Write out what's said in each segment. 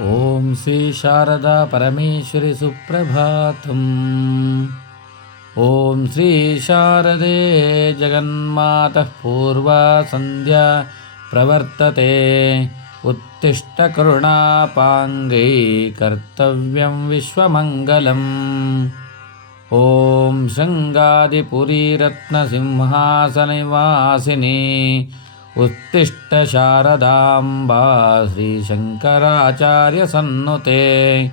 ఓం శ్రీ శారదా పరమేశ్వరి సుప్రభాతం. ఓం శ్రీ శారదే జగన్మాతః పూర్వా సంధ్యా ప్రవర్తతే. ఉత్తిష్ట కరుణాపాంగై కర్తవ్యం విశ్వమంగళం. ఓం శృంగాదిపురీరత్నసింహాసననివాసిని उत्तिष्ठ शारदाम्बा श्रीशङ्कराचार्यसन्नुते.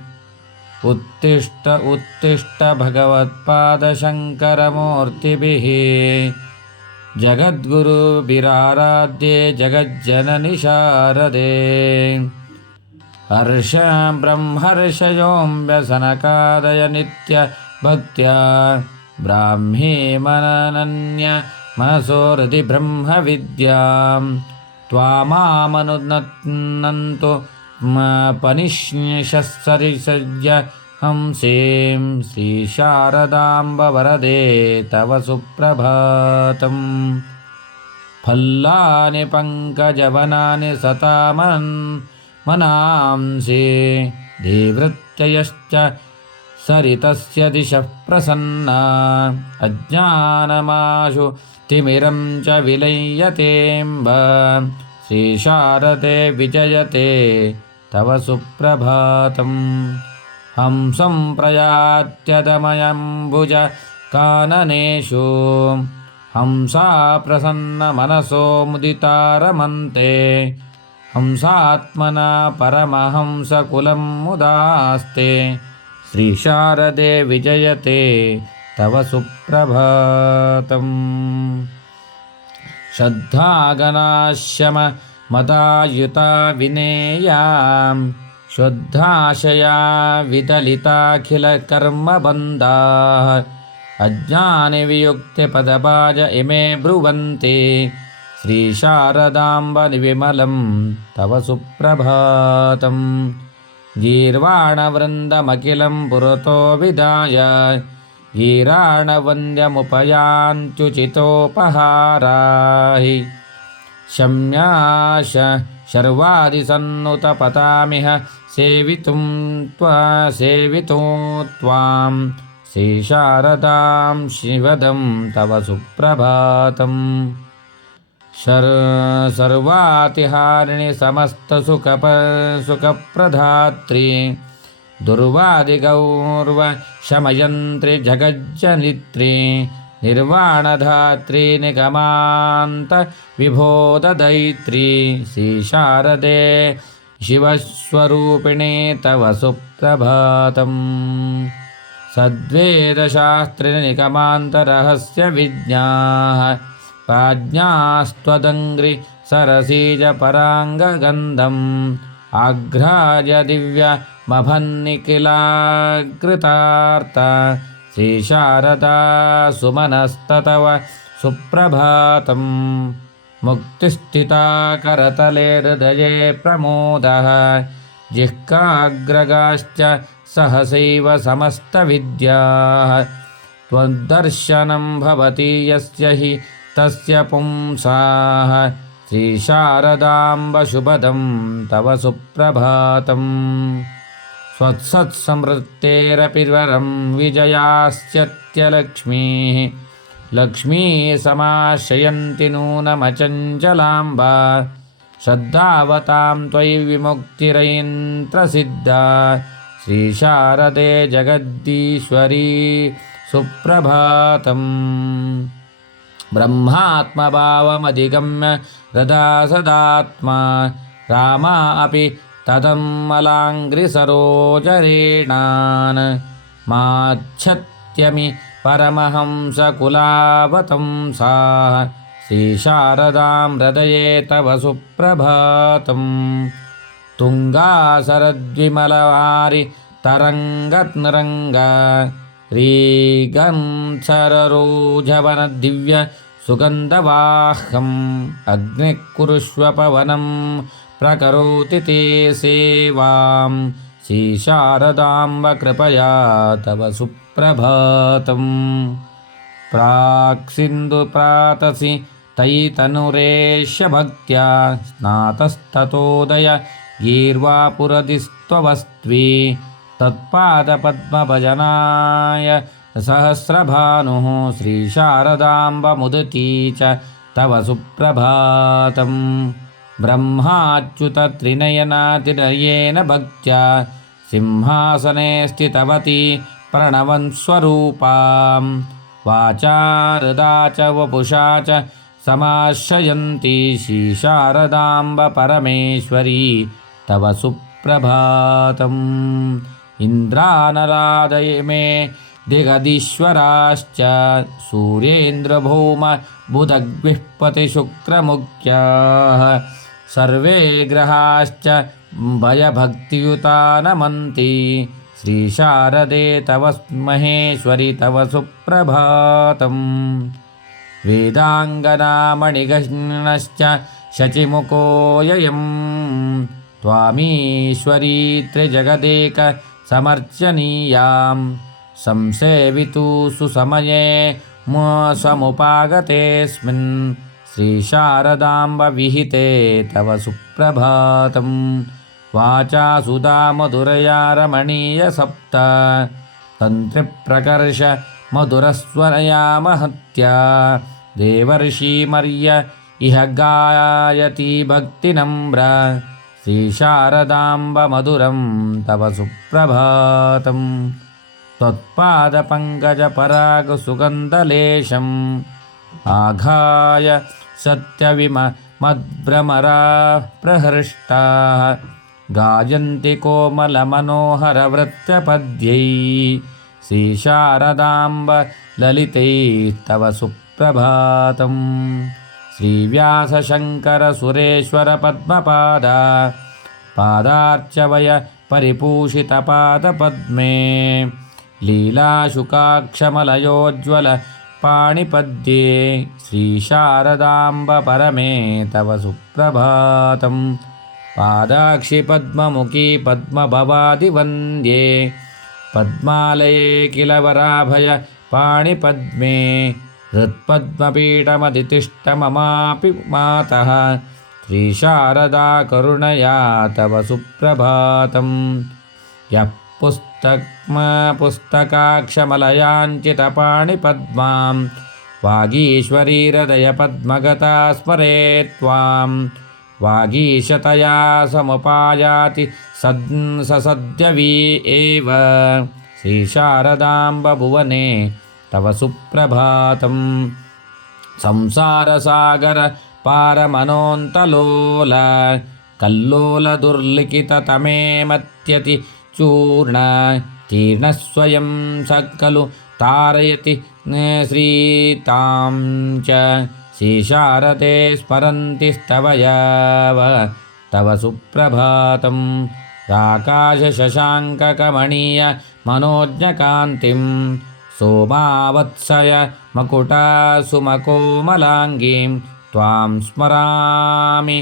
उत्तिष्ठ उत्तिष्ठ भगवत्पादशङ्करमूर्तिभिः जगद्गुरुभिराराध्ये जगज्जननि शारदे. हर्ष ब्रह्मर्षयोऽम्ब्यसनकादय नित्यभक्त्या ब्राह्मी मननन्य मनसोरधि ब्रह्मविद्यां त्वामामनुनन्तु पनिष्यसरिसज्य हंसीं श्रीशारदाम्ब वरदे तव सुप्रभातम्. फल्लानि पङ्कजवनानि सतामनांसि धीवृत्ययश्च सरितस्य दिशः प्रसन्ना. अज्ञानमाशु तिमिरं च विलय्यतेऽम्ब श्रीशारदे विजयते तव सुप्रभातम्. हंसं प्रयात्यदमयम्बुज काननेषु हंसा प्रसन्नमनसो मुदितारमन्ते. हंसात्मना परमहंसकुलं मुदास्ते श्रीशारदे विजयते तव सुप्रभातम्. श्रद्धागणाश्यमदायुता विनेयां शुद्धाशया विदलिताखिलकर्मबन्धाः. अज्ञानिवियुक्तिपदभाज इमे ब्रुवन्ति श्रीशारदाम्ब विमलं तव सुप्रभातम्. गीर्वाणवृन्दमखिलं पुरतो विदाय गीराणवन्द्यमुपयान्त्युचितोपहाराः. शम्याश शर्वादिसन्नुतपतामिह सेवितुं त्वां श्रीशारदां शिवदं तव सुप्रभातम्. सर्वातिहारिणि समस्तसुखप्रदात्री दुर्वादिगौर्व शमयन्त्री जगज्जनित्री. निर्वाणधात्री निगमान्त विबोधदैत्री श्रीशारदे शिवस्वरूपिणे तव सुप्रभातम्. सद्वेदशास्त्रिनिगमान्तरहस्यविज्ञाः प्राज्ञास्त्वदङ्घ्रि सरसीजपराङ्गगन्धम्. आघ्राय दिव्यमभन्निखिलाकृतार्ता श्रीशारदा सुमनस्ततव सुप्रभातम्. मुक्तिस्थिता करतले हृदये प्रमोदः जिह्वाग्रगाश्च सहसैव समस्तविद्याः. त्वद्दर्शनं भवति यस्य हि तस्य पुंसाः श्रीशारदाम्ब शुभदं तव सुप्रभातम्. स्वत्सत्समृद्धेरपि वरं विजयास्यत्यलक्ष्मीः लक्ष्मी समाश्रयन्ति नूनमचञ्चलाम्बा. श्रद्धावतां त्वयि विमुक्तिरयन्त्रसिद्धा श्रीशारदे जगदीश्वरी सुप्रभातम्. ब्रह्मात्मभावमधिगम्य हृदा सदात्मा रामा अपि तदम्मलाङ्घ्रिसरोजरेणान्. माच्छत्यमि परमहंसकुलावतंसाः श्रीशारदां हृदये तव सुप्रभातम्. तुङ्गासरद्विमलवारि तरङ्गनृङ्गा रीगंसररोजवनदिव्य सुगन्धवाहम्. अग्निः कुरुष्व पवनं प्रकरोति ते सेवां श्रीशारदाम्ब कृपया तव सुप्रभातम्. प्राक्सिन्धुप्रातसि तयि तनुरेश भक्त्या स्नातस्ततोदय गीर्वापुरदिस्त्ववस्त्वी तत्पादपद्मभजनाय सहस्रभानुः श्रीशारदाम्बमुदिती च तव सुप्रभातम् ब्रह्माच्युतत्रिनयनातिनयेन भक्त्या सिंहासने स्थितवती प्रणवन्स्वरूपां वाचा हृदा च वपुषा च समाश्रयन्ती श्रीशारदाम्ब परमेश्वरी तव सुप्रभातम् इन्द्रानरादये मे दिगदीश्वराश्च सूर्येन्द्रभौम बुधग्विःपतिशुक्रमुख्याः सर्वे ग्रहाश्च भयभक्तियुता नमन्ति श्रीशारदे तव महेश्वरि तव सुप्रभातम् वेदाङ्गनामणिगणश्च शचिमुखोऽयं त्वामीश्वरी त्रिजगदेक समर्चनीयां संसेवितु सुसमये समुपागतेऽस्मिन् श्रीशारदाम्ब विहिते तव सुप्रभातम् वाचा सुधा मधुरया रमणीय सप्त तन्त्रिप्रकर्ष मधुरस्वरया महत्या देवर्षिमर्य इह गायति भक्तिनम्र श्रीशारदाम्ब मधुरं तव सुप्रभातम् त्वत्पादपङ्कजपरागसुगन्धलेशम् आघाय सत्यविमद्भ्रमराः प्रहृष्टाः गायन्ति कोमलमनोहरवृत्यपद्यै श्रीशारदाम्ब ललितै तव सुप्रभातम् श्रीव्यासशङ्करसुरेश्वरपद्मपादा पादार्चवय परिपूषितपादपद्मे लीलाशुकाक्षमलयोज्ज्वल पाणिपद्ये श्रीशारदाम्ब परमे तव सुप्रभातम् पादाक्षि पद्ममुखी पद्मभवादिवन्द्ये पद्मालये किल वराभय पाणिपद्मे हृत्पद्मपीठमधितिष्ठ ममापि मातः श्रीशारदा करुणया तव सुप्रभातम् यः पुस्तकाक्षमलयाञ्चितपाणिपद्मां वागीश्वरी हृदयपद्मगता स्मरेत् त्वां वागीशतया समुपायाति ससद्यवी एव श्रीशारदाम्ब भुवने तव सुप्रभातम् संसारसागर पारमनोन्तलोल कल्लोल दुर्लिखिततमे मत्यति चूर्ण तीर्णस्वयं सकलु तारयति श्रीतां च श्रीशारदे स्मरन्तिस्तव याव तव सुप्रभातम् आकाशशशाङ्ककमणीय मनोज्ञकान्तिं सोमावत्सय मकुटा सुमकोमलाङ्गीं त्वां स्मरामि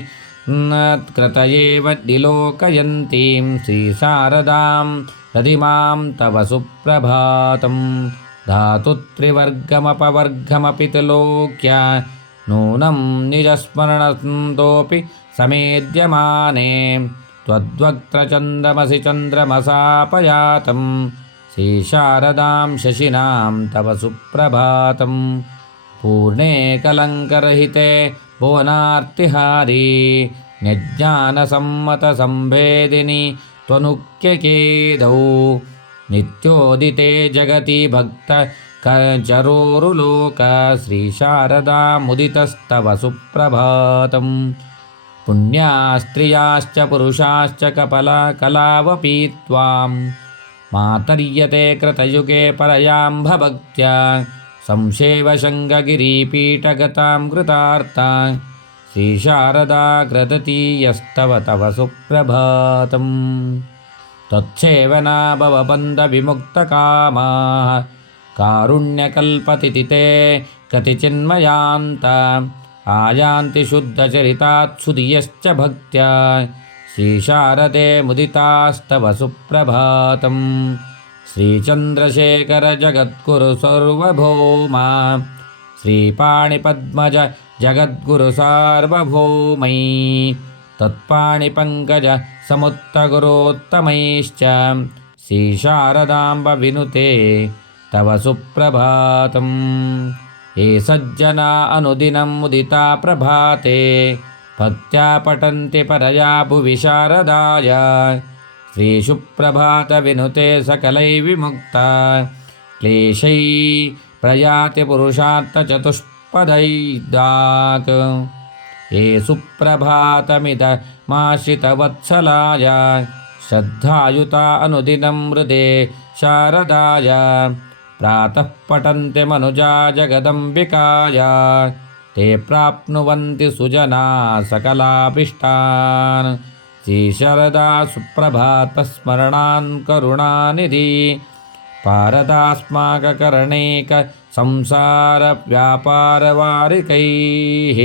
कृतयेव निलोकयन्तीं श्रीशारदां रदिमां तव सुप्रभातम् धातुत्रिवर्गमपवर्गमपि त्रिलोक्य नूनं निजस्मरणन्तोऽपि समेद्यमाने त्वद्वक्त्रचन्दमसि चन्द्रमसापयातं श्रीशारदां शशिनां तव सुप्रभातम् पूर्णे कलङ्करहिते भुवनार्तिहारी निज्ञानसम्मतसंवेदिनी त्वनुक्यकेदौ नित्योदिते जगति भक्तचरोरुलोक श्रीशारदामुदितस्तव सुप्रभातम् पुण्यास्त्रियाश्च पुरुषाश्च कलावपि त्वां मातर्यते कृतयुगे परयां भक्त्या संसेवशृङ्गगिरिपीठगतां कृतार्ता श्रीशारदा कृदतीयस्तव तव सुप्रभातम् तत्सेवना भवबन्धविमुक्तकामाः कारुण्यकल्पतिथिते कतिचिन्मयान्त आयान्ति शुद्धचरितात्सुधियश्च भक्त्या श्रीशारदे मुदितास्तव सुप्रभातम् श्रीचन्द्रशेखर जगद्गुरु सर्वभौमा श्रीपाणिपद्मज जगद्गुरु सार्वभौमै तत्पाणिपङ्कज समुत्तगुरोत्तमैश्च श्रीशारदाम्ब विनुते तव सुप्रभातम्। ये सज्जना अनुदिनं मुदिता प्रभाते भक्त्या पठन्ति परया भुवि शारदाय श्रीसुप्रभातविनुते सकलैः विमुक्ता क्लेशैः प्रयाति पुरुषार्थचतुष्पदैर्दाक्। ये सुप्रभातमिदमाश्रितवत्सलाय श्रद्धायुता अनुदिनं हृदे शारदाय प्रातः पठन्ति मनुजा जगदम्बिकाय ते प्राप्नुवन्ति सुजना सकलाभीष्टान्। श्रीशारदा सुप्रभातस्मरणान् करुणानिधि पारदास्माककरणैक संसारव्यापारवारिकैः।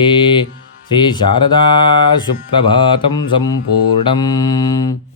श्रीशारदा सुप्रभातं सम्पूर्णम्।